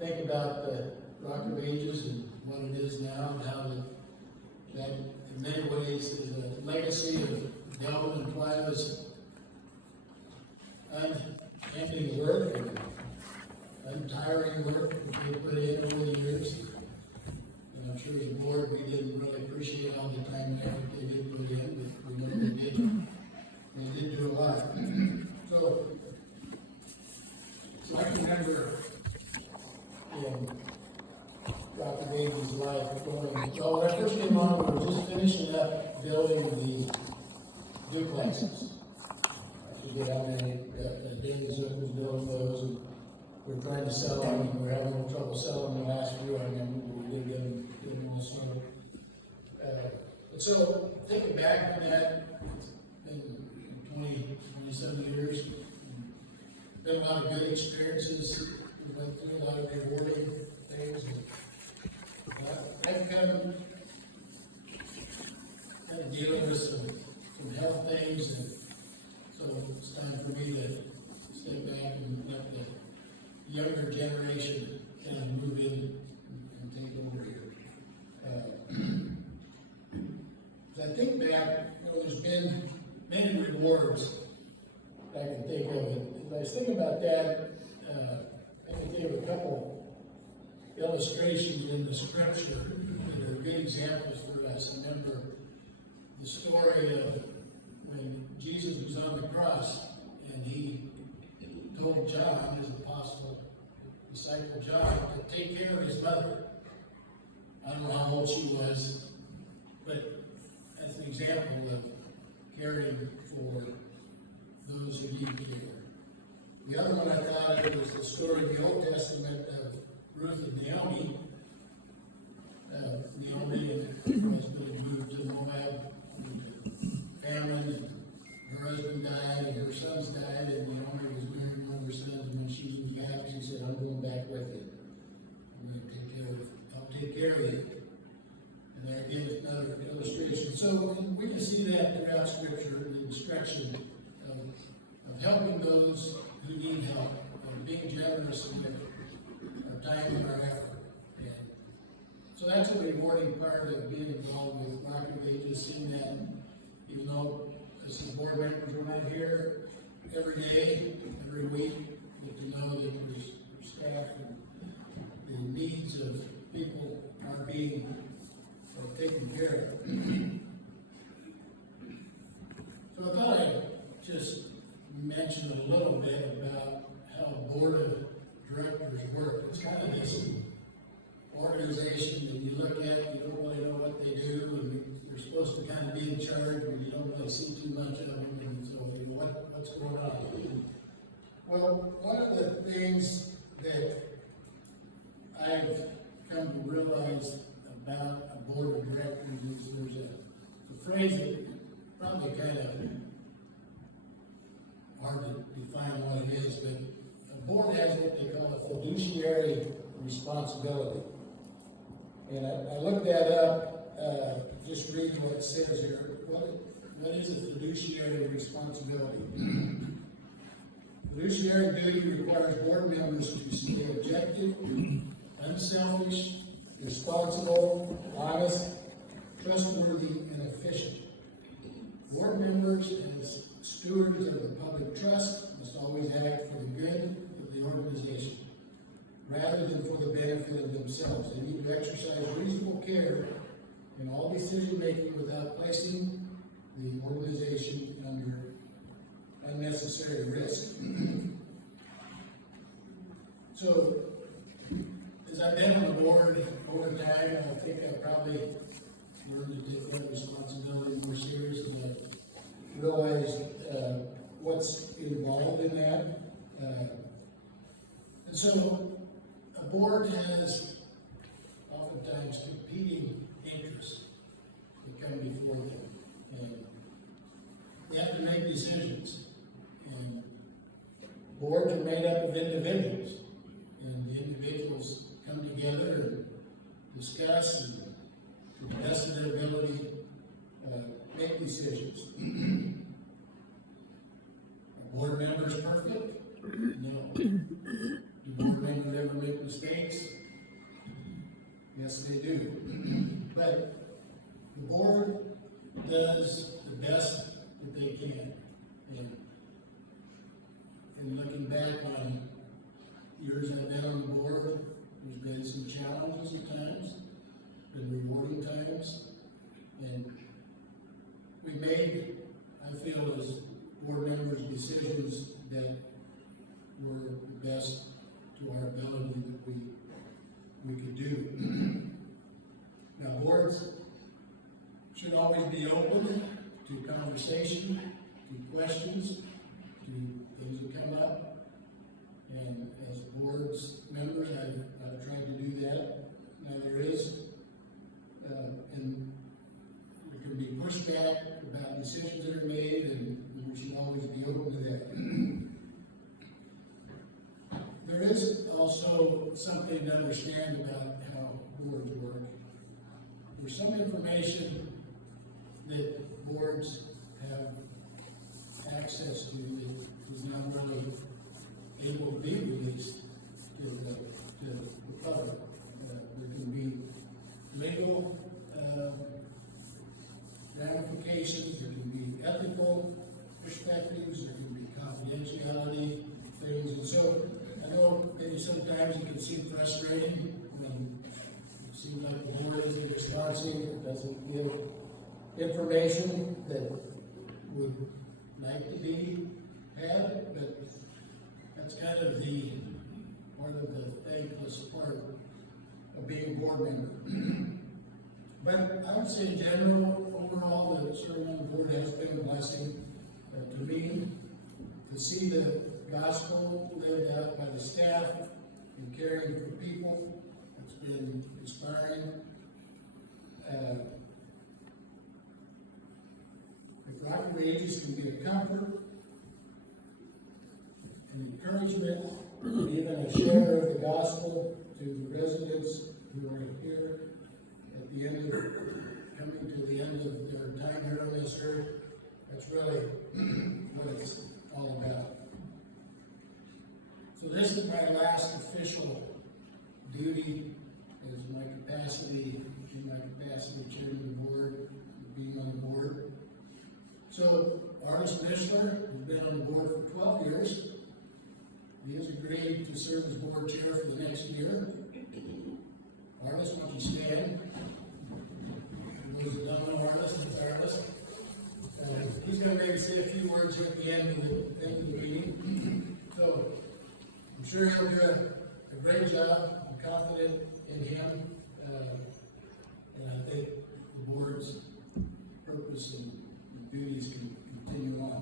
think about the Rock of Ages and what it is now, and how that in many ways is a legacy of Delvin and Twyla's unending work and untiring work that they put in over the years. And I'm sure as a board we didn't really appreciate all the time and effort they did put in, but we know they did. They did do a lot. So I remember in Rock of Ages' life going, so when I first came on, we were just finishing up building the duplexes. I forget how many, David Zook was building those, and we were trying to sell them, and we were having a little trouble selling the last few, I remember, but we did get them all sold. But so, thinking back on that, it's been 27 years, been a lot of good experiences, we went through a lot of rewarding things. I've kind of dealing with some health things, and so it's time for me to step back and let the younger generation kind of move in and take over here. As I think back, there's been many rewards I can think of. As I was thinking about that, I can think of a couple illustrations in the scripture that are good examples for us. I remember the story of when Jesus was on the cross and he told John, his disciple John, to take care of his mother. I don't know how old she was, but that's an example of caring for those who need care. The other one I thought of was the story in the Old Testament of Ruth and Naomi. Naomi and her husband moved to Moab, famine, and her husband died, and her sons died, and Naomi was married one of her sons, and when she moved back, she said, I'm going back with you. I'll take care of you. And there again is another illustration. So we can see that throughout Scripture, the instruction of helping those who need help, and being generous with our time and our effort. And so that's a rewarding part of being involved with Rock of Ages, seeing that, even though as the board members are not here every day, every week, get to know that there's staff and the needs of people are being taken care of. So I thought I'd just mention a little bit about how a board of directors work. It's kind of this organization that you look at, you don't really know what they do, and you're supposed to kind of be in charge, but you don't really see too much of them, and so what's going on? Well, one of the things that I've come to realize about a board of directors is there's a phrase that probably kind of hard to define what it is, but a board has what they call a fiduciary responsibility. And I looked that up, just read what it says here. What is a fiduciary responsibility? Fiduciary duty requires board members to stay objective, unselfish, responsible, honest, trustworthy, and efficient. Board members, as stewards of the public trust, must always act for the good of the organization, rather than for the benefit of themselves. They need to exercise reasonable care in all decision-making without placing the organization under unnecessary risk. So, as I've been on the board over time, I think I probably learned to take that responsibility more seriously. I realized what's involved in that. And so, a board has oftentimes competing interests that come before them. And they have to make decisions. And boards are made up of individuals. And the individuals come together and discuss and, to the best of their ability, make decisions. Are board members perfect? No. Do board members ever make mistakes? Yes, they do. But the board does the best that they can. And looking back on years I've been on the board, there's been some challenges at times, been rewarding times, and we made, I feel, as board members, decisions that were the best to our ability that we could do. Now, boards should always be open to conversation, to questions, to things that come up. And as board's members, I've tried to do that. Now, there is, and there can be pushback about decisions that are made, and we should always be open to that. There is also something to understand about how boards work. There's some information that boards have access to that is not really able to be released to the public. There can be legal ramifications, there can be ethical perspectives, there can be confidentiality things, and so I know maybe sometimes it can seem frustrating when it seems like the board isn't responsive, it doesn't give information that would like to be had, but that's kind of the part of the thankless part of being a board member. But I would say in general, overall, the serving on the board has been a blessing to me, to see the gospel lived out by the staff and caring for people. It's been inspiring. If Rocky Wages can be a comfort, an encouragement, and even a share of the gospel to the residents who are here at the end of, coming to the end of their time here on this earth, that's really what it's all about. So this is my last official duty as my capacity, in my capacity chairman of the board, being on the board. So Arlis Mishler has been on the board for 12 years. He has agreed to serve as board chair for the next year. Arlis, why don't you stand? For those that don't know Arlis, it's Arlis. He's going to maybe say a few words here at the end of the meeting. So I'm sure he'll do a great job. I'm confident in him. And I think the board's purpose and duties can continue on.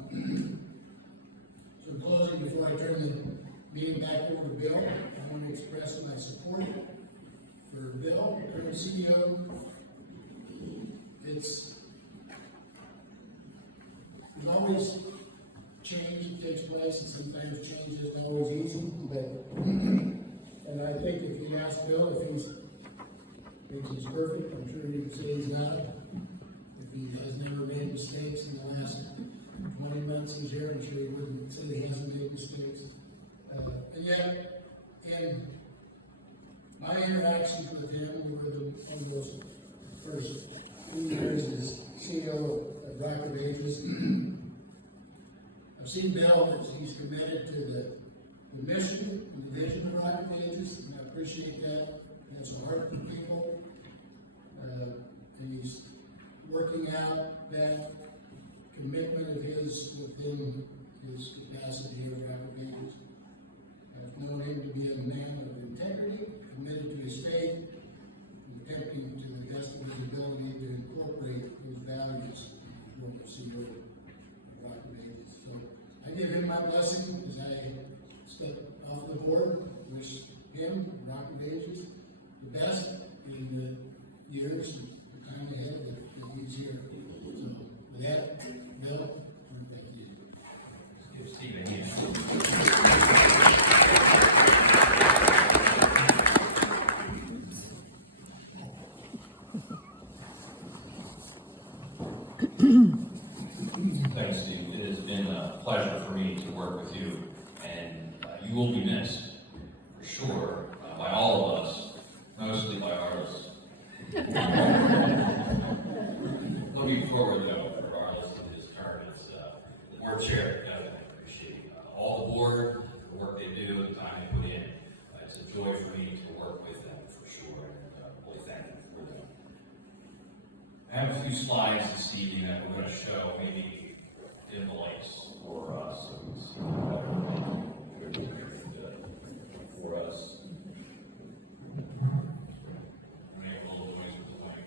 So in closing, before I turn the meeting back over to Bill, I want to express my support for Bill, current CEO. There's always change that takes place, and sometimes change isn't always easy, and I think if you ask Bill if he thinks he's perfect, I'm sure he would say he's not. If he has never made mistakes in the last 20 months he's here, I'm sure he wouldn't say he hasn't made mistakes. And yet, in my interactions with him over one of those first few years as CEO of Rock of Ages, I've seen Bill that he's committed to the mission and the vision of Rock of Ages, and I appreciate that. He has a heart for people, and he's working out that commitment of his within his capacity here at Rock of Ages. I've known him to be a man of integrity, committed to his faith, and attempting to the best of his ability to incorporate those values in what we see here at Rock of Ages. So I give him my blessing as I step off the board. Wish him, Rock of Ages, the best in the years and the time ahead that he's here. So with that, Bill, thank you. Give Steve a hand. Thanks, Steve. It has been a pleasure for me to work with you, and you will be missed, for sure, by all of us, mostly by Arlis. Looking forward, though, regardless of his term, as the board chair, I appreciate all the board, the work they do, the time they put in. It's a joy for me to work with them, for sure, and really thank you for them. I have a few slides this evening that we're going to show, maybe dim the lights for us, so we can see for us. Make a little noise with the mic.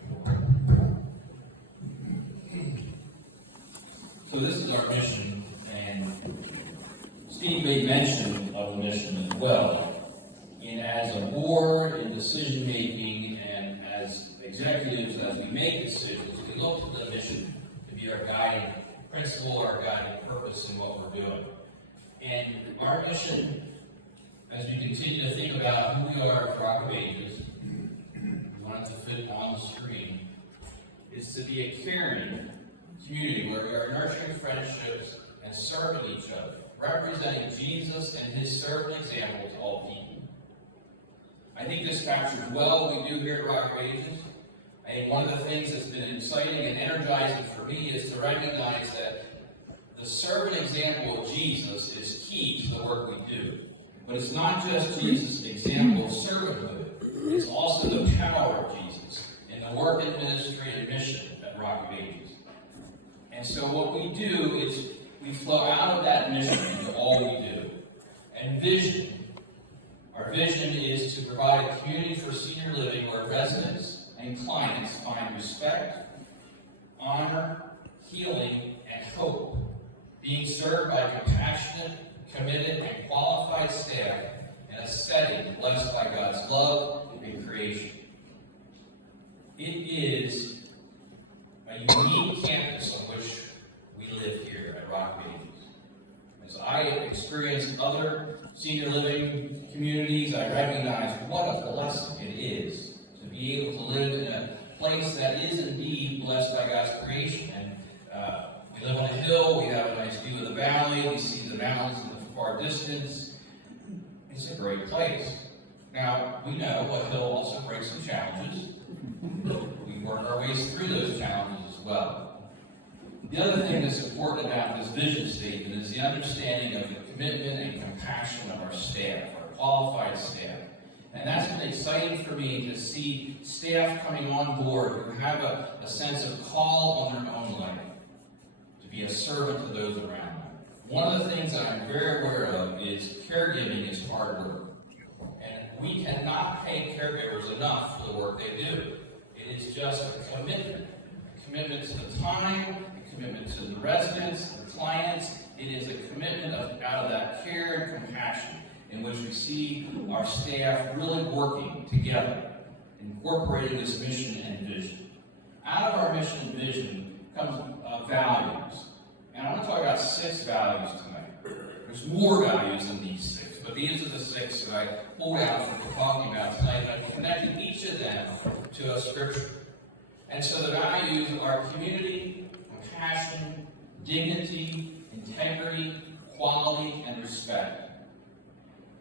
So this is our mission, and Steve made mention of the mission as well. And as a board in decision making and as executives, as we make decisions, we look to the mission to be our guiding principle, our guiding purpose in what we're doing. And our mission, as we continue to think about who we are at Rock of Ages, we want it to fit on the screen, is to be a caring community where we are nurturing friendships and serving each other, representing Jesus and his servant example to all people. I think this captures well what we do here at Rock of Ages. I think one of the things that's been exciting and energizing for me is to recognize that the servant example of Jesus is key to the work we do. But it's not just Jesus' example of servanthood, it's also the power of Jesus in the work and ministry and mission at Rock of Ages. And so what we do is we flow out of that mission into all we do. And vision. Our vision is to provide a community for senior living where residents and clients find respect, honor, healing, and hope, being served by compassionate, committed, and qualified staff in a setting blessed by God's love and creation. It is a unique campus on which we live here at Rock of Ages. As I experience other senior living communities, I recognize what a blessing it is to be able to live in a place that is indeed blessed by God's creation. And we live on a hill, we have a nice view of the valley, we see the mountains in the far distance. It's a great place. Now, we know what hill also brings some challenges. We work our ways through those challenges as well. The other thing that's important about this vision statement is the understanding of the commitment and compassion of our staff, our qualified staff. And that's been exciting for me to see staff coming on board who have a sense of call on their own life, to be a servant to those around them. One of the things that I'm very aware of is caregiving is hard work. And we cannot pay caregivers enough for the work they do. It is just a commitment to the time, a commitment to the residents, the clients. It is a commitment out of that care and compassion in which we see our staff really working together, incorporating this mission and vision. Out of our mission and vision comes values. And I want to talk about 6 values tonight. There's more values than these 6, but these are the 6 that I pulled out from talking about tonight, and I've connected each of them to a scripture. And so the values are community, compassion, dignity, integrity, quality, and respect.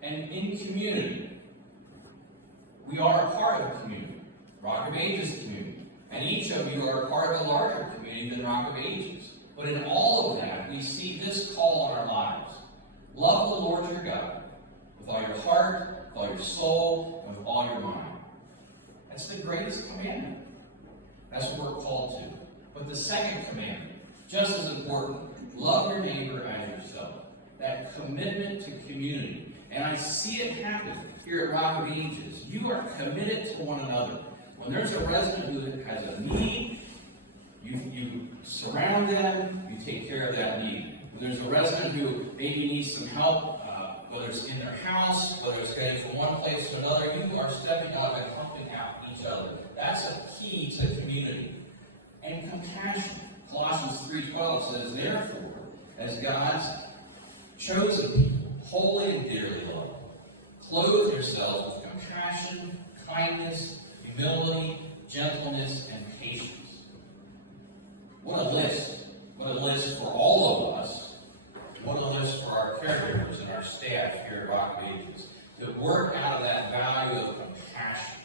And in community, we are a part of a community. Rock of Ages community. And each of you are a part of a larger community than Rock of Ages. But in all of that, we see this call on our lives. Love the Lord your God with all your heart, with all your soul, and with all your mind. That's the greatest commandment. That's what we're called to. But the second commandment, just as important, love your neighbor as yourself. That commitment to community. And I see it happen here at Rock of Ages. You are committed to one another. When there's a resident who has a need, you surround them, you take care of that need. When there's a resident who maybe needs some help, whether it's in their house, whether it's getting from one place to another, you are stepping up and helping out each other. That's a key to community. And compassion. Colossians 3:12 says, therefore, as God's chosen people, holy and dearly loved, clothe yourselves with compassion, kindness, humility, gentleness, and patience. What a list. What a list for all of us. What a list for our caregivers and our staff here at Rock of Ages. To work out of that value of compassion.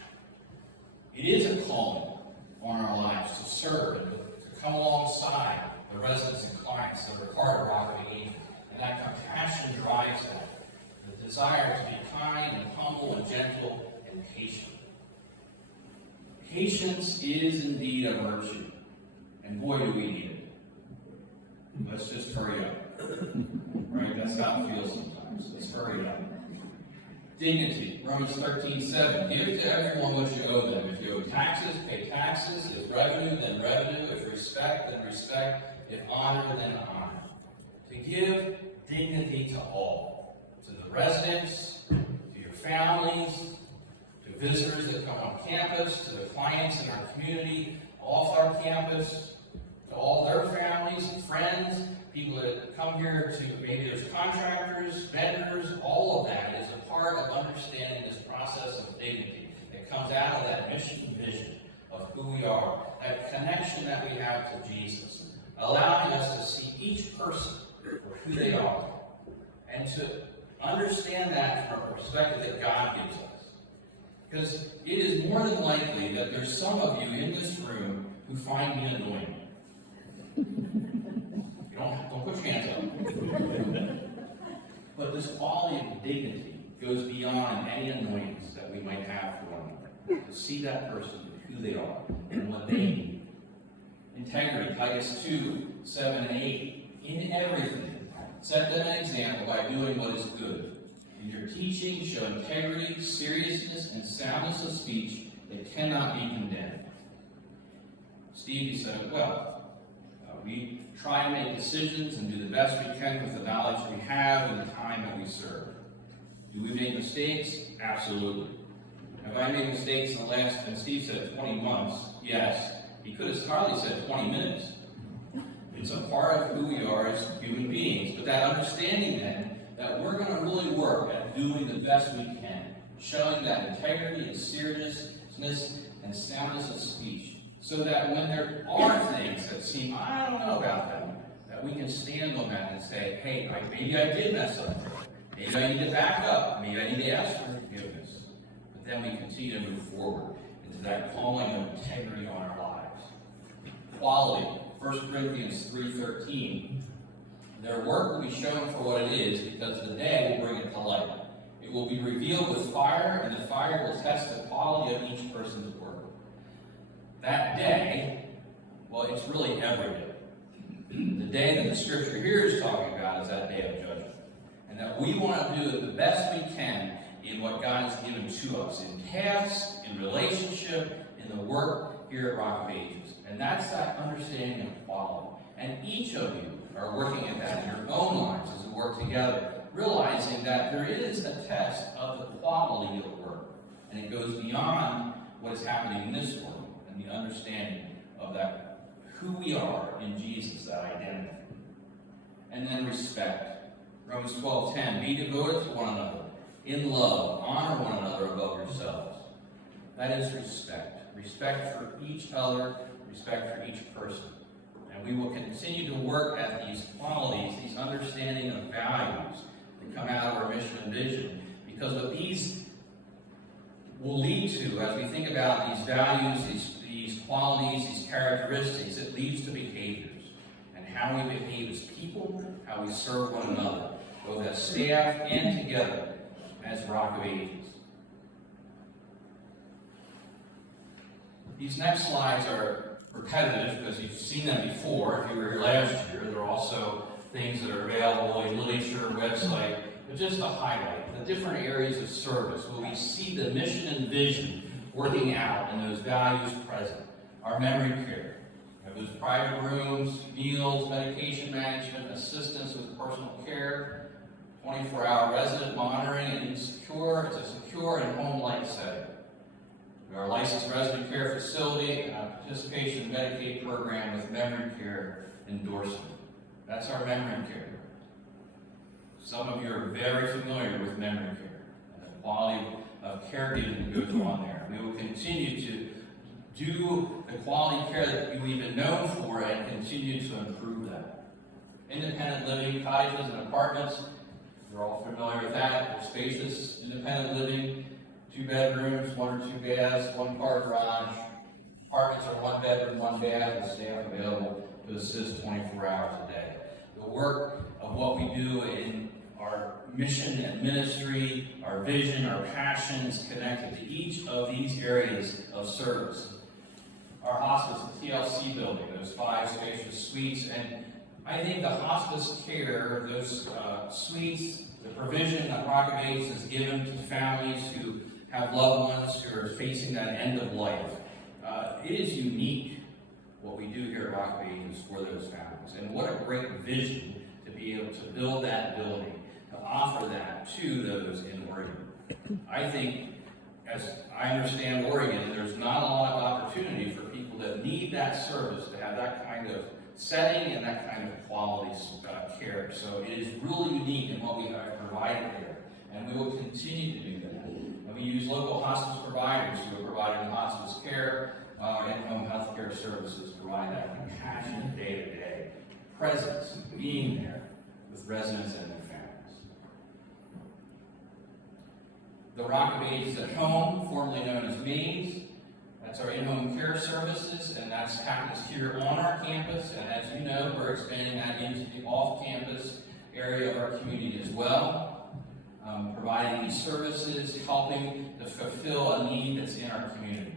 It is a calling. serve and to come alongside the residents and clients that are part of Rockaway Angels. And that compassion drives that. The desire to be kind and humble and gentle and patient. Patience is indeed a virtue. And boy, do we need it. Let's just hurry up. Right? That's how it feels sometimes. Let's hurry up. Dignity. Romans 13:7. Give to everyone what you owe them. If you owe taxes, pay taxes. If revenue, then revenue. If respect, then respect. If honor, then honor. To give dignity to all. To the residents, to your families, to visitors that come on campus, to the clients in our community, off our campus, to all their families and friends, people that come here to, maybe there's contractors, vendors, all of that is a part of understanding this process of dignity that comes out of that mission and vision of who we are, that connection that we have to Jesus, allowing us to see each person for who they are, and to understand that from a perspective that God gives us. Because it is more than likely that there's some of you in this room who find me annoying. Don't put your hands up. But this quality of dignity goes beyond any annoyance that we might have for one another. To see that person for who they are and what they need. Integrity, Titus 2:7 and 8. In everything, set them an example by doing what is good. In your teaching, show integrity, seriousness, and soundness of speech that cannot be condemned. Steve, you said, we try and make decisions and do the best we can with the knowledge we have and the time that we serve. Do we make mistakes? Absolutely. Have I made mistakes in the last, and Steve said 20 months? Yes. He could have hardly said 20 minutes. It's a part of who we are as human beings. But that understanding then, that we're going to really work at doing the best we can, showing that integrity and seriousness and soundness of speech. So that when there are things that seem, I don't know about them, that we can stand on that and say, hey, maybe I did mess up. Maybe I need to back up. Maybe I need to ask for forgiveness. But then we continue to move forward into that calling of integrity on our lives. Quality. 1 Corinthians 3:13. Their work will be shown for what it is, because the day will bring it to light. It will be revealed with fire, and the fire will test the quality of each person's work. That day, well, it's really every day. The day that the scripture here is talking about is that day of judgment. And that we want to do the best we can in what God has given to us, in tasks, in relationship, in the work here at Rock of Ages. And that's that understanding of quality. And each of you are working at that in your own lives as we work together, realizing that there is a test of the quality of work. And it goes beyond what is happening in this world. The understanding of that, who we are in Jesus, that identity. And then respect. Romans 12:10, be devoted to one another, in love, honor one another above yourselves. That is respect. Respect for each other, respect for each person. And we will continue to work at these qualities, these understanding of values that come out of our mission and vision, because what these will lead to, as we think about these values, these qualities, these characteristics, it leads to behaviors. And how we behave as people, how we serve one another, both as staff and together as Rock of Ages. These next slides are repetitive because you've seen them before. If you were here last year, there are also things that are available in literature, website, but just to highlight the different areas of service where we see the mission and vision working out and those values present. Our memory care, those private rooms, meals, medication management, assistance with personal care, 24-hour resident monitoring, and it's a secure and home-like setting. We are a licensed resident care facility and a participation in Medicaid program with memory care endorsement. That's our memory care. Some of you are very familiar with memory care and the quality of caregiving that goes on there. We will continue to do the quality care that we've been known for and continue to improve that. Independent living, cottages and apartments, you're all familiar with that. They're spacious, independent living, 2 bedrooms, 1 or 2 baths, 1 car garage, Apartments are 1 bedroom, 1 bath, with staff available to assist 24 hours a day. The work of what we do in our mission and ministry, our vision, our passion is connected to each of these areas of service. Our hospice, the TLC building, those 5 spacious suites, and I think the hospice care, those suites, the provision that Rock of Ages has given to families who have loved ones who are facing that end of life. It is unique what we do here at Rock of Ages for those families. And what a great vision to be able to build that building, to offer that to those in Oregon. I think, as I understand Oregon, there's not a lot of opportunity for people that need that service to have that kind of setting and that kind of quality care. So it is really unique in what we have provided there. And we will continue to do that. And we use local hospice providers who are providing hospice care and home health care services, provide that compassionate day-to-day presence, being there with residents and their families. The Rock of Ages at Home, formerly known as MAINS, that's our in-home care services, and that's happens here on our campus. And as you know, we're expanding that into the off-campus area of our community as well, providing these services, helping to fulfill a need that's in our community.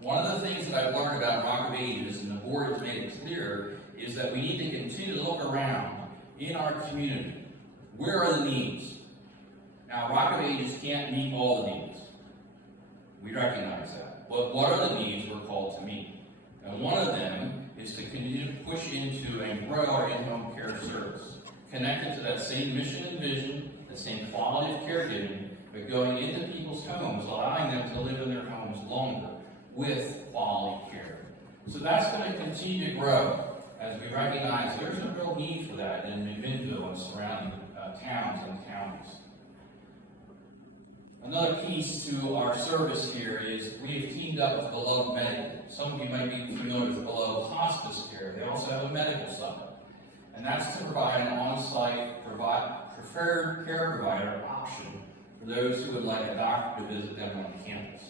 One of the things that I've learned about Rock of Ages, and the board has made it clear, is that we need to continue to look around in our community. Where are the needs? Now, Rock of Ages can't meet all the needs. We recognize that. But what are the needs we're called to meet? And one of them is to continue to push into and grow our in-home care service, connected to that same mission and vision, the same quality of caregiving, but going into people's homes, allowing them to live in their homes longer with quality care. So that's going to continue to grow as we recognize there's a real need for that in McMinnville and surrounding towns and counties. Another piece to our service here is we have teamed up with Beloved Medical. Some of you might be familiar with Beloved Hospice Care. They also have a medical side. And that's to provide an on-site preferred care provider option for those who would like a doctor to visit them on campus.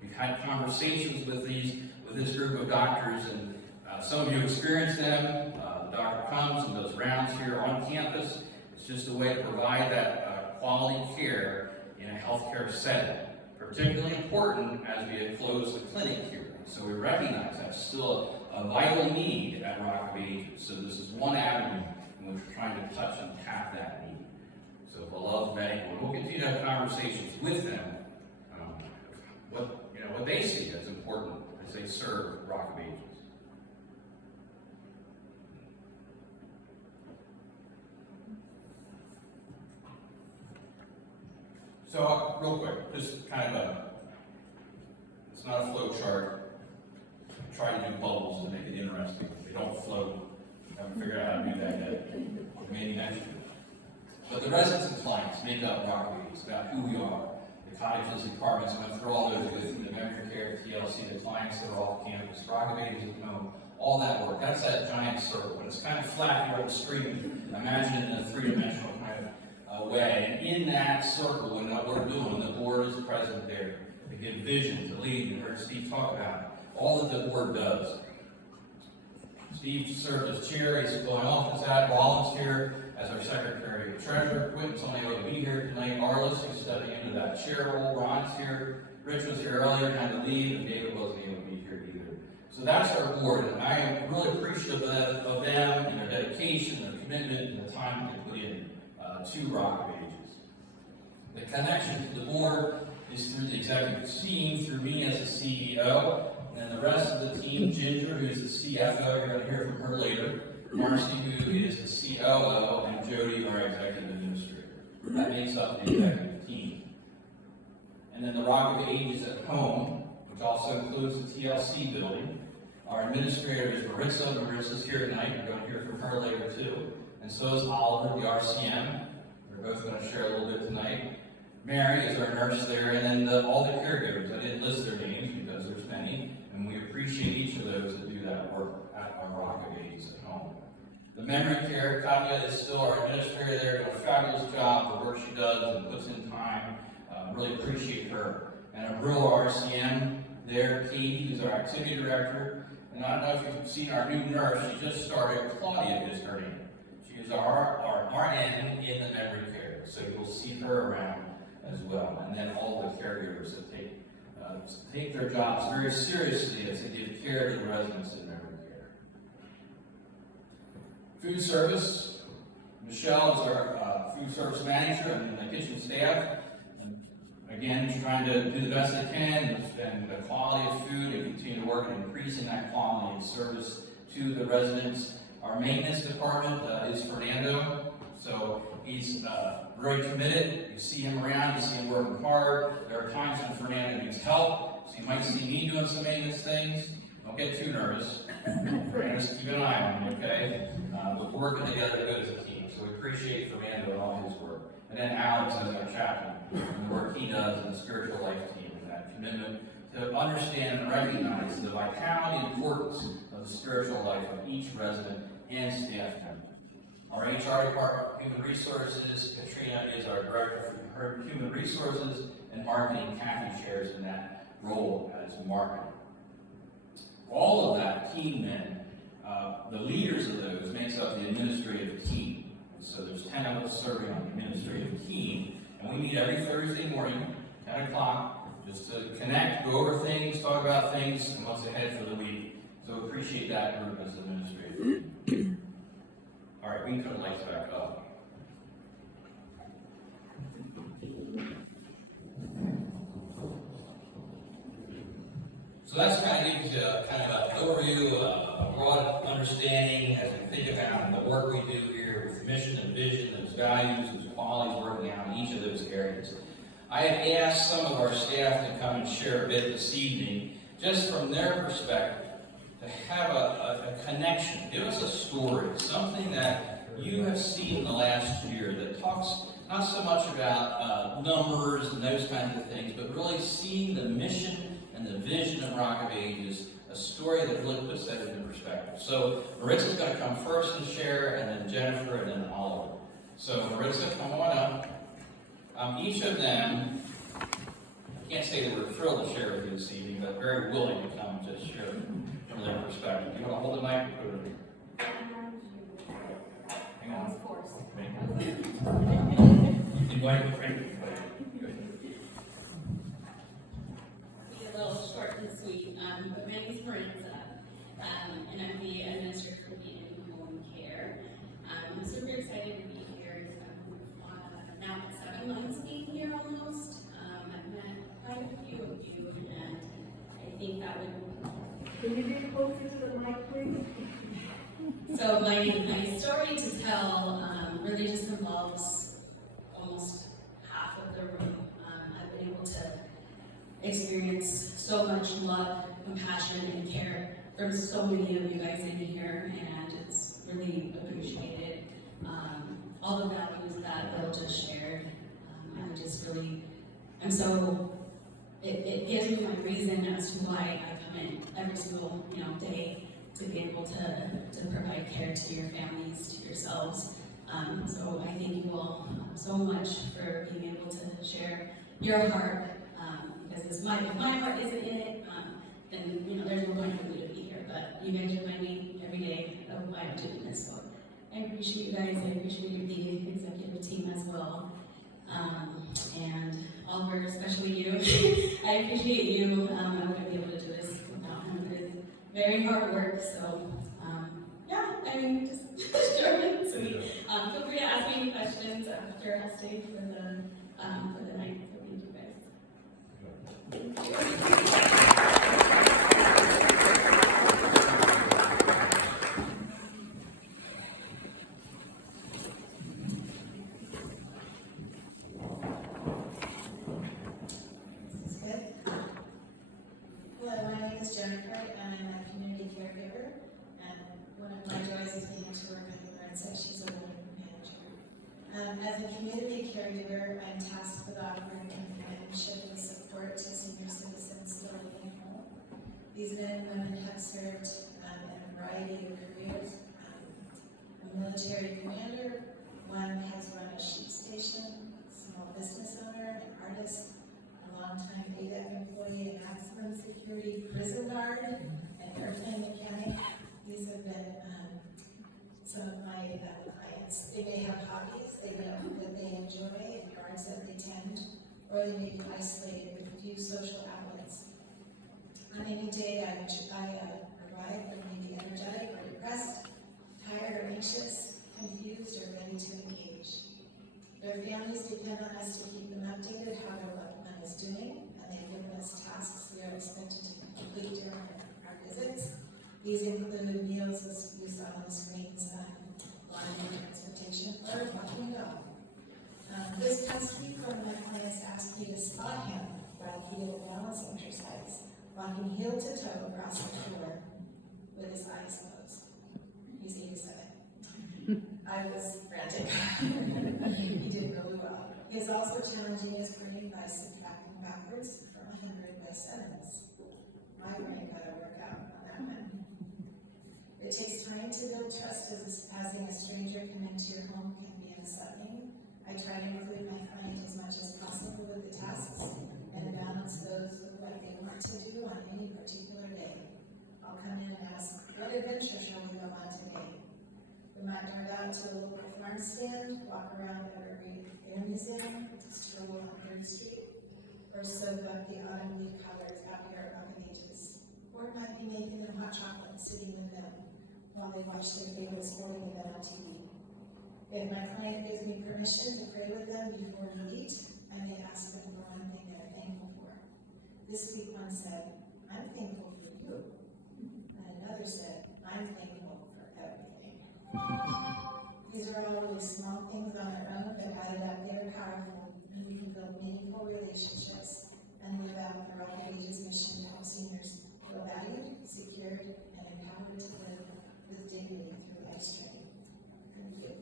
We've had conversations with this group of doctors, and some of you experience them. The doctor comes and does rounds here on campus. It's just a way to provide that quality care in a healthcare setting, particularly important as we have closed the clinic here. So we recognize that's still a vital need at Rock of Ages. So this is one avenue in which we're trying to touch and tap that need. So Beloved Medical, and we'll continue to have conversations with them, what they see as important as they serve Rock of Ages. So, real quick, just kind of it's not a flow chart. I try to do bubbles to make it interesting. They don't float. I haven't figured out how to do that yet. Maybe next year. But the residents and clients make up Rock of Ages, about who we are. The cottages, the apartments, went through all those with the memory care, TLC, the clients that are off campus, Rock of Ages at home, all that work. That's that giant circle. And it's kind of flat here on the screen. Imagine it in a three-dimensional kind of way. And in that circle, and what we're doing, the board is present there to give vision, to lead. You heard Steve talk about it. All that the board does. Steve served as chair. He's going off as that. Rollins here as our secretary of treasurer. Quentin's only able to be here tonight. Arliss is stepping into that chair role. Ron's here. Rich was here earlier, had to leave, and David wasn't able to be here either. So that's our board, and I am really appreciative of them and their dedication, their commitment, and the time they put in to Rock of Ages. The connection to the board is through the executive team, through me as the CEO, and the rest of the team, Ginger, who's the CFO, you're going to hear from her later, Marcy, who is the COO, and Jody, our executive administrator. That makes up the executive team. And then the Rock of Ages at Home, which also includes the TLC building. Our administrator is Maritza. Maritza's here tonight. You're going to hear from her later too. And so is Oliver, the RCM. They're both going to share a little bit tonight. Mary is our nurse there, and then all the caregivers. I didn't list their names because there's many, and we appreciate each of those that do that work at our Rock of Ages at Home. The memory care, Katya is still our administrator there, doing a fabulous job. The work she does and puts in time, really appreciate her. And our rural RCM, their team. He's our activity director. And I don't know if you've seen our new nurse. She just started. Claudia is her name. She is our RN in the memory care. So you'll see her around as well. And then all the caregivers that take their jobs very seriously as they give care to the residents in memory care. Food service. Michelle is our food service manager and the kitchen staff. And again, she's trying to do the best they can and the quality of food and continue to work on increasing that quality of service to the residents. Our maintenance department is Fernando. So he's very committed. You see him around, you see him working hard. There are times when Fernando needs help. So you might see me doing some maintenance things. Don't get too nervous. Just keep an eye on him, okay? We're working together good as a team. So we appreciate Fernando and all his work. And then Alex as our chaplain, and the work he does in the spiritual life team, and that commitment to understand and recognize the vitality and importance of the spiritual life of each resident and staff member. Our HR department, Human Resources, Katrina is our director for Human Resources, and marketing, Kathy shares in that role as marketing. All of that team then, the leaders of those makes up the administrative team. So there's 10 of us serving on the administrative team, and we meet every Thursday morning, 10 o'clock, just to connect, go over things, talk about things, and what's ahead for the week. So appreciate that group as administrative team. All right, we can turn the lights back up. So that's kind of gives you kind of an overview, a broad understanding as we think about the work we do here with mission and vision, those values, those qualities working out in each of those areas. I have asked some of our staff to come and share a bit this evening, just from their perspective, to have a connection. Give us a story, something that you have seen in the last year that talks not so much about numbers and those kinds of things, but really seeing the mission and the vision of Rock of Ages, a story that really puts that into perspective. So Maritza's going to come first and share, and then Jennifer, and then Oliver. So Maritza, come on up. Each of them, I can't say that we're thrilled to share with you this evening, but very willing to come and just share from their perspective. You want to hold the mic? Hang on. Invite the friend. A little short and sweet, but my name is Maritza, and I'm the administrator for the in-home care. I'm super excited to be here. Now 7 months being here almost. I've met quite a few of you, and I think that would... Can you be closer to the mic, please? So my story to tell really just involves almost half of the room. I've been able to experience so much love, compassion, and care from so many of you guys in here, and it's really appreciated. All the values that Bill just shared, I'm so, it gives me my reason as to why I come in every single, day to be able to provide care to your families, to yourselves. So I thank you all so much for being able to share your heart. Because if my heart isn't in it, then there's no point for me to be here. But you guys remind me every day of why I'm doing this. So I appreciate you guys. I appreciate the executive team as well. And Oliver, especially you. I appreciate you. I wouldn't be able to do this without him. It is very hard work. So just short and sweet. Feel free to ask me any questions after I stay for the night. So thank you guys. Hello, my name is Jennifer, and I'm a community caregiver. And one of my joys is being able to work with Maritza. She's a wonderful manager. As a community caregiver, I'm tasked with offering companionship and support to senior citizens still living at home. These men and women have served in a variety of careers. A military commander, one has run a sheep station, small business owner, an artist, a longtime ADEC employee, a maximum security prison guard, and airplane mechanic. These have been some of my clients. They may have hobbies that they enjoy, and yards that they tend, or they may be isolated with few social outlets. On any day, I arrive and may be energetic or depressed, tired or anxious, confused or ready to engage. Their families depend on us to keep them updated how their loved one is doing, and they've given us tasks we are expected to complete during our visits. These include meals, as you saw on the screens, laundry, transportation, or walking dog. This past week, one of my clients asked me to spot him while he did a balance exercise, walking heel to toe across the floor with his eyes closed. He's 87. I was frantic. He did really well. He is also challenging his brain by subtracting backwards from 100 by 7s. My brain got to work out on that one. It takes time to build trust as having a stranger come into your home can be unsettling. I try to include my client as much as possible with the tasks and balance those with what they want to do on any particular day. I'll come in and ask, what adventure shall we go on today? We might nerd out to a local farm stand, walk around Evergreen Air Museum, stroll on 3rd Street, or soak up the autumn leaf colors out here at Rock Ages. Or it might be making them hot chocolate, sitting with them while they watch their favorite sporting event on TV. If my client gives me permission to pray with them before we eat, I may ask them for one thing they're thankful for. This week one said, I'm thankful for you. And another said, I'm thankful for everything. These are all really small things on their own, but added up, they're powerful, and we can build meaningful relationships. And with that, the Rock Ages mission to help seniors feel valued, secured, and empowered to live with dignity through life's journey. Thank you.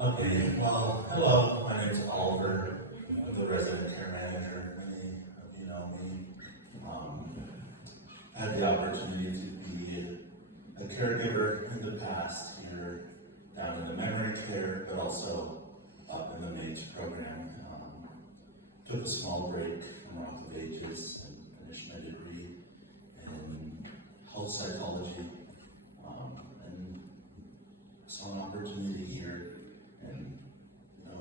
Okay, well, hello, my name is Oliver. I'm the resident care manager. Many of you know me. I had the opportunity to be a caregiver in the past, here down in the memory care, but also up in the MAGE program. Took a small break from Rock of Ages and finished my degree in health psychology. And saw an opportunity here, and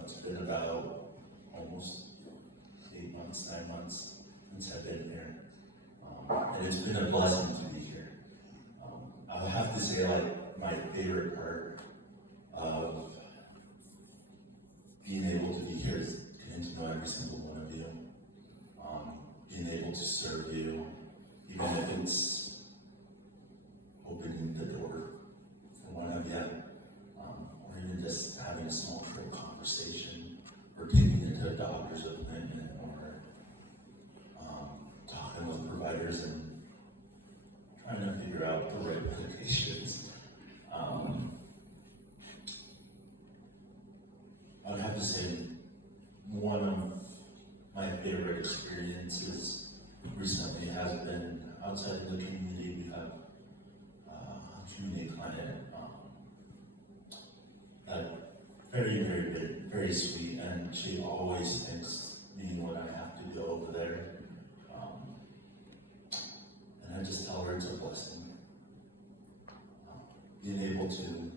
it's been about almost 8 months, 9 months since I've been here, and it's been a blessing to be here. I would have to say, like, my favorite part of being able to be here is getting to know every single one of you, being able to serve you, even if it's opening the door for one of you, or even just having a small quick conversation, or taking it to a doctor's appointment, or talking with providers and trying to figure out the right medications. I would have to say one of my favorite experiences recently has been outside of the community. We have a community client that very sweet, and she always thanks me when I have to go over there. And I just tell her it's a blessing. Being able to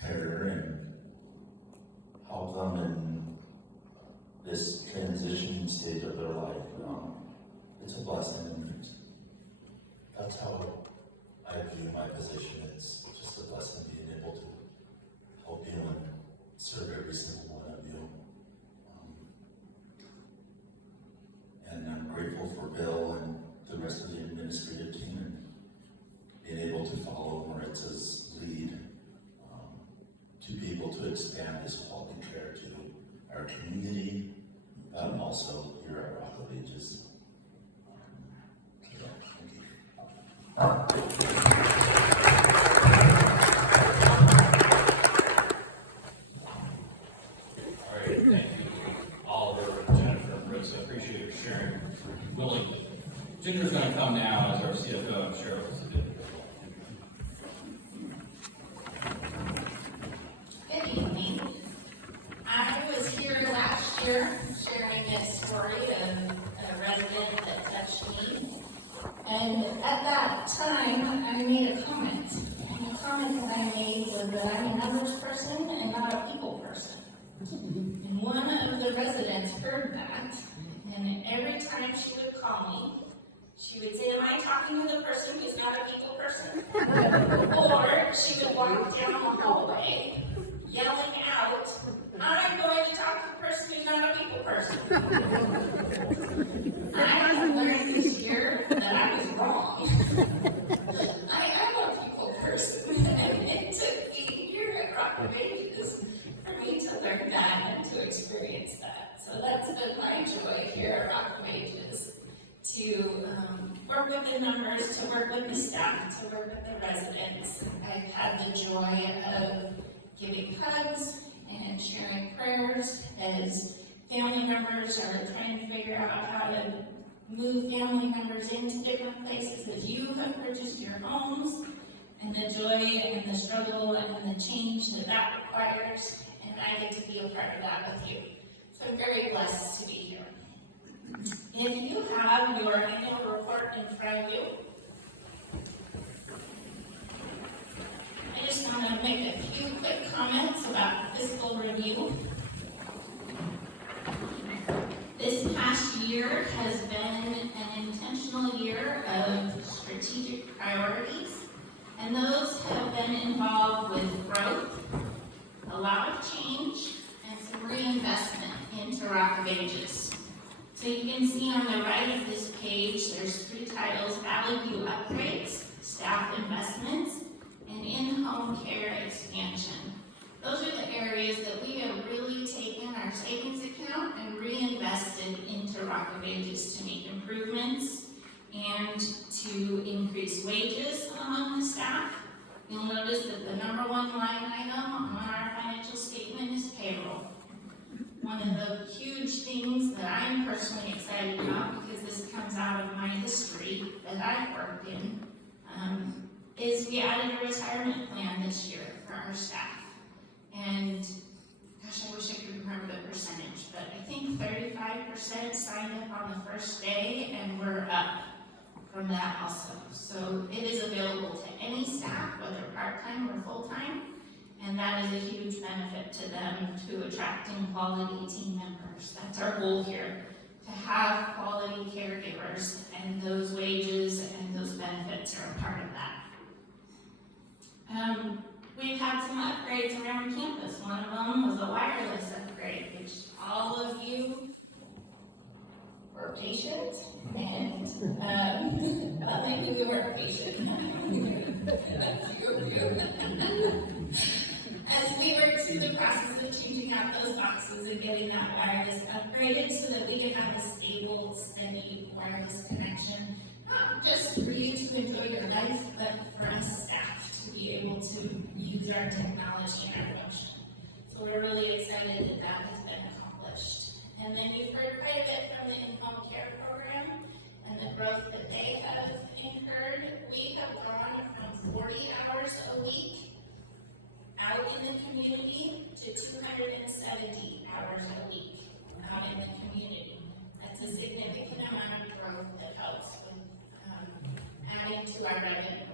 pair her and help them in this transitioning stage of their life, it's a blessing. And that's how I view my position. It's just a blessing being able to help you and serve every single one of you. And I'm grateful for Bill and the rest of the administrative team and being able to follow Maritz's lead, to be able to expand this quality care to our community, and also here at Rock of Ages. Thank you. heard that, and every time she would call me, she would say, am I talking to the person who's not a people person? Or she would walk down the hallway yelling out, I'm going to talk to the person who's not a people person. I have learned this year that I was wrong. I am a people person, and it took me here at Rock of Ages for me to learn that and to experience that. So that's been my joy here at Rock of Ages, to work with the numbers, to work with the staff, to work with the residents. I've had the joy of giving hugs and sharing prayers as family members are trying to figure out how to move family members into different places as you have purchased your homes, and the joy and the struggle and the change that that requires, and I get to be a part of that with you. So I'm very blessed to be here. If you have your annual report in front of you, I just want to make a few quick comments about fiscal review. This past year has been an intentional year of strategic priorities, and those have been involved with growth, a lot of change, and some reinvestment into Rock of Ages. So you can see on the right of this page, there's 3 titles: Valley View upgrades, staff investments, and in-home care expansion. Those are the areas that we have really taken our savings account and reinvested into Rock of Ages to make improvements and to increase wages among the staff. You'll notice that the number 1 line item on our financial statement is payroll. One of the huge things that I'm personally excited about, because this comes out of my history that I've worked in, is we added a retirement plan this year for our staff. And gosh, I wish I could remember the percentage, but I think 35% signed up on the first day, and we're up from that also. So it is available to any staff, whether part-time or full-time, and that is a huge benefit to them, to attracting quality team members. That's our goal here, to have quality caregivers, and those wages and those benefits are a part of that. We've had some upgrades around campus. One of them was a wireless upgrade, which all of you were patient, and well, maybe we weren't patient. As we worked through the process of changing out those boxes and getting that wireless upgraded so that we could have a stable, steady wireless connection, not just for you to enjoy your life, but for us staff to be able to use our technology and our function. So we're really excited that that has been accomplished. And then you've heard quite a bit from the in-home care program and the growth that they have incurred. We have gone from 40 hours a week out in the community to 270 hours a week out in the community. That's a significant amount of growth that helps with adding to our revenue.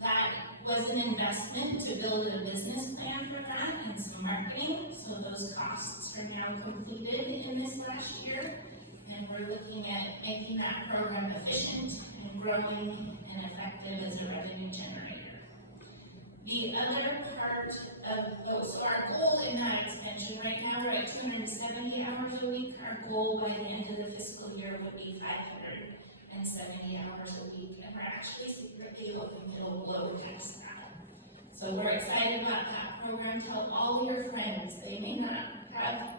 That was an investment to build a business plan for that and some marketing, so those costs are now completed in this last year, and we're looking at making that program efficient and growing and effective as a revenue generator. The other part of, so our goal in that expansion right now, we're at 270 hours a week. Our goal by the end of the fiscal year would be 570 hours a week, and we're actually secretly hoping it'll blow past that. So we're excited about that program. Tell all your friends. They may not have,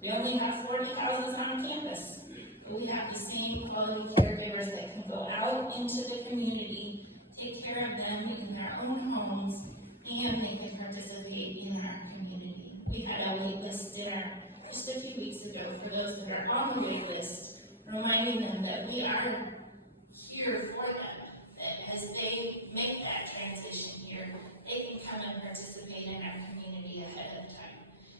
we only have 40 houses on campus, but we have the same quality caregivers that can go out into the community, take care of them in their own homes, and they can participate in our community. We had a wait list dinner just a few weeks ago for those that are on the wait list, reminding them that we are here for them, that as they make that transition here, they can come and participate in our community ahead of time.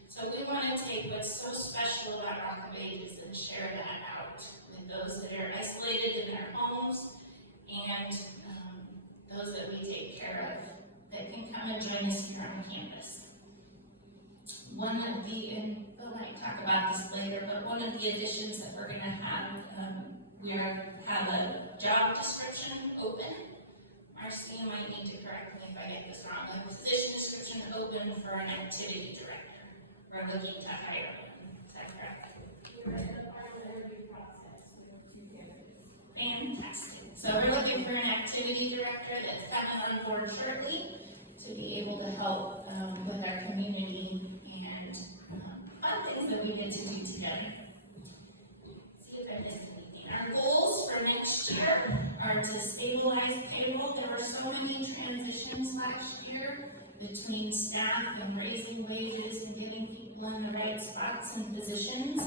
So we want to take what's so special about Rock of Ages and share that out with those that are isolated in their homes and those that we take care of that can come and join us here on campus. one of the, and Bill might talk about this later, but one of the additions that we're gonna have, have a job description open. Marcy, you might need to correct me if I get this wrong, a position description open for an activity director. We're looking to hire one, is that correct? Fantastic. So we're looking for an activity director that's coming on board shortly to be able to help with our community and fun things that we get to do together. See if I missed anything. Our goals for next year are to stabilize payroll. There were so many transitions last year between staff and raising wages and getting people in the right spots and positions.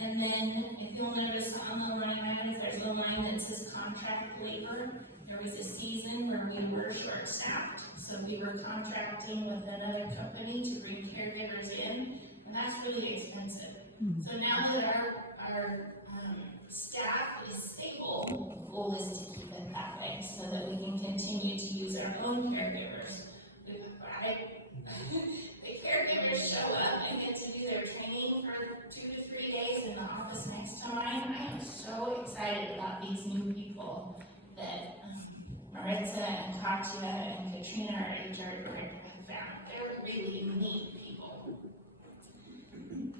And then, if you'll notice on the line items, there's a line that says contract labor. There was a season where we were short-staffed, so we were contracting with another company to bring caregivers in, and that's really expensive. So now that our staff is stable, the goal is to keep it that way, so that we can continue to use our own caregivers. We've got it. The caregivers show up and get to do their training for 2 to 3 days in the office next to mine. I am so excited about these new people that Maritza and Katya and Katrina, our HR director, have found. They're really neat people.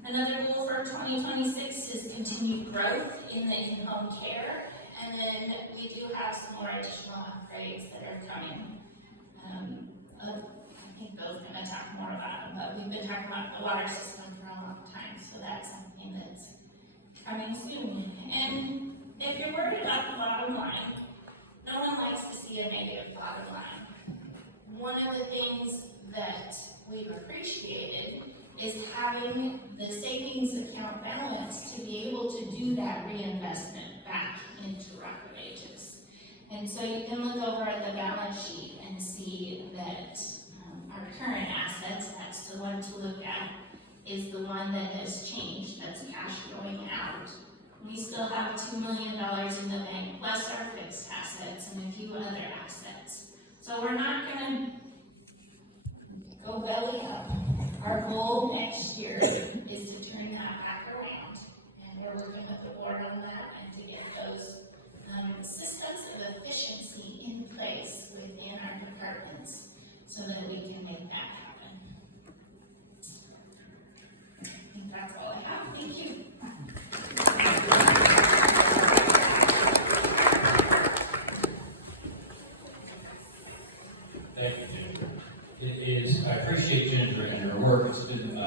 Another goal for 2026 is continued growth in the in-home care, and then we do have some more additional upgrades that are coming. I think Bill's going to talk more about them, but we've been talking about the water system for a long time, so that's something that's coming soon. And if you're worried about the bottom line, no one likes to see a negative bottom line. One of the things that we've appreciated is having the savings account balance to be able to do that reinvestment back into rocket wages. And so you can look over at the balance sheet and see that our current assets, that's the one to look at, is the one that has changed, that's cash going out. We still have $2 million in the bank, plus our fixed assets and a few other assets. So we're not gonna go belly up. Our goal next year is to turn that back around. And we're working with the board on that and to get those systems of efficiency in place within our departments so that we can make that happen. I think that's all I have. Thank you. Thank you, Ginger. I appreciate Ginger and her work. It's been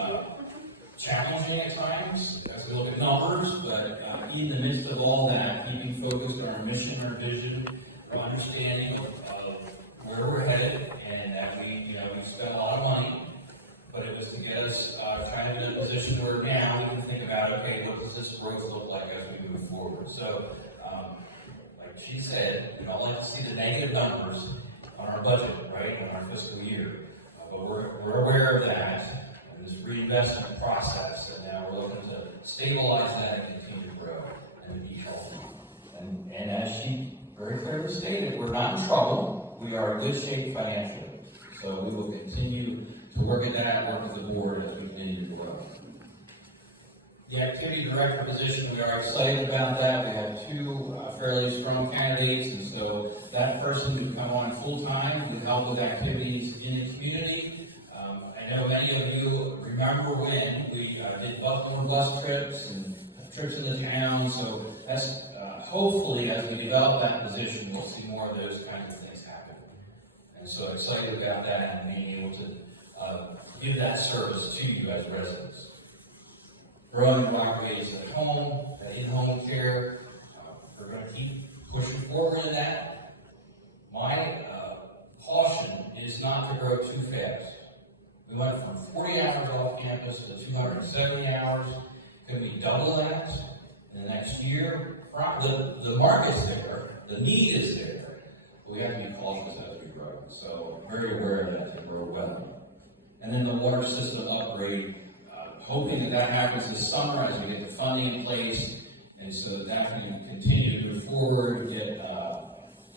challenging at times as we look at numbers, but in the midst of all that, keeping focused on our mission, our vision, our understanding of where we're headed, and that we spent a lot of money, but it was to get us trying to be in a position where now we can think about, okay, what does this growth look like as we move forward? So, like she said, we don't like to see the negative numbers on our budget, right, on our fiscal year. But we're aware of that, and this reinvestment process, and now we're looking to stabilize that and continue to grow and be healthy. And as she very clearly stated, we're not in trouble. We are in good shape financially. So we will continue to work at that, work with the board as we continue to grow. The activity director position, we are Excited about that. We have two fairly strong candidates, and so that person would come on full-time to help with activities in the community. I know many of you remember when we did Buffalo bus trips and trips in the town, so that's hopefully as we develop that position, we'll see more of those kinds of things happen. And so excited about that and being able to give that service to you as residents. Growing walkways at home, in-home care, we're going to keep pushing forward in that. My caution is not to grow too fast. We went from 40 hours off campus to 270 hours. Can we double that in the next year? The market's there, the need is there. We have to be cautious as we grow. So very aware of that to grow well. And then the water system upgrade, hoping that happens this summer as we get the funding in place, and so that can continue to move forward, get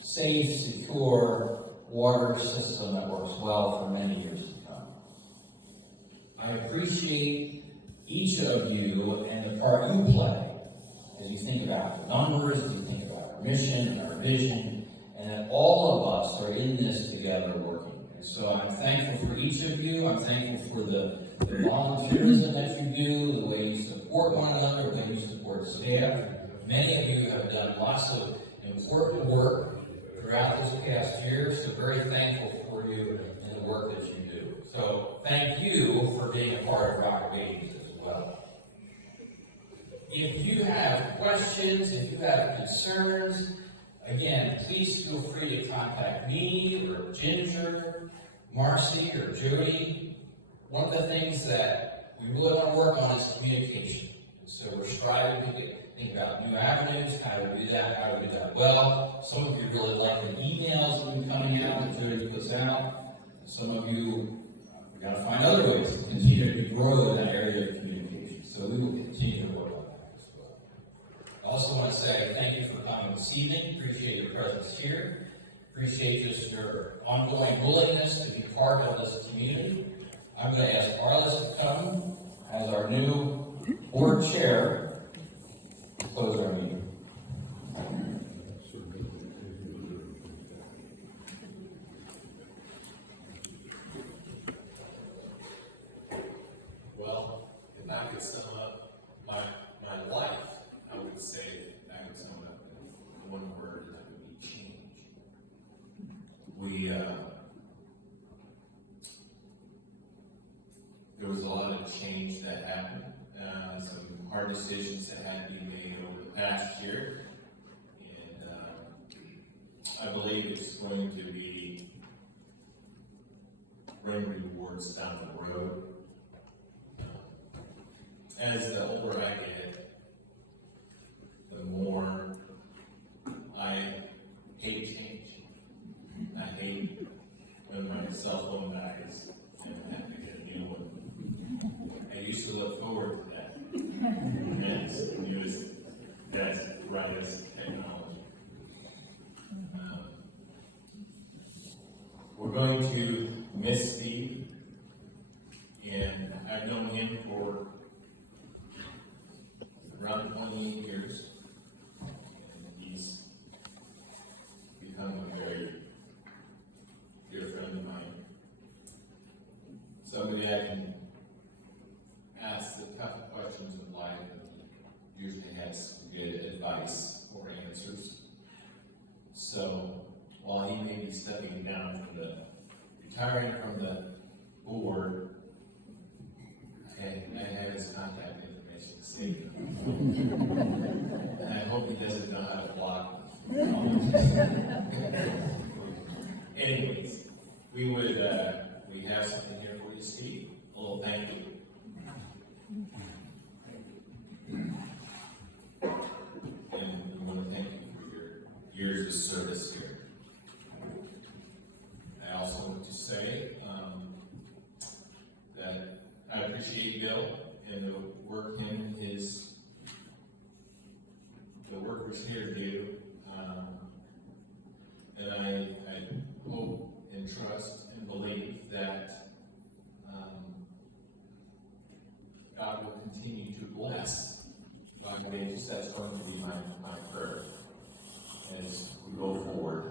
safe, secure water system that works well for many years to come. I I appreciate each of you and the part you play as you think about the numbers, as you think about our mission and our vision, and that all of us are in this together working. And so I'm thankful for each of you. I'm thankful for the volunteerism that you do, the way you support one another, the way you support staff. Many of you have done lots of important work throughout this past year, so very thankful for you and the work that you do. So thank you for being a part of Rock Babies as well. If you have questions, if you have concerns, again, please feel free to contact me or Ginger, Marcy, or Jody. One of the things that we really want to work on is communication. So we're striving to think about new avenues, how to do that well. Some of you really like the emails that have been coming out that Jody puts out. Some of you, we got to find other ways to continue to grow in that area of communication. So we will continue to work on that as well. I also want to say thank you for coming this evening. Appreciate your presence here. Appreciate just your ongoing willingness to be part of this community. I'm going to ask Arliss to come as our new board chair to close our meeting. Well, if I could sum up my life, I would say I could sum it up in one word, and that would be change. There was a lot of change that happened, some hard decisions that had to be made over the past year, and I believe it's going to bring rewards down the road. As the older I get, the more I hate change. I hate when my cell phone dies and I have to get a new one. I used to look forward to that. Yes, use that brightest technology. We're going to miss Steve, and I've known him for around 28 years, and he's become a very dear friend of mine. Somebody I can ask the tough questions of life, and usually has good advice or answers. So while he may be stepping down from retiring from the board, I have his contact information saved. And I hope he doesn't know how to block Anyways, we have something here for you, Steve. A little thank you. And we want to thank you for your years of service here. I also want to say that I appreciate Bill and the work the workers here do. And I hope and trust and believe that God will continue to bless Rock Babies. That's going to be my prayer as we go forward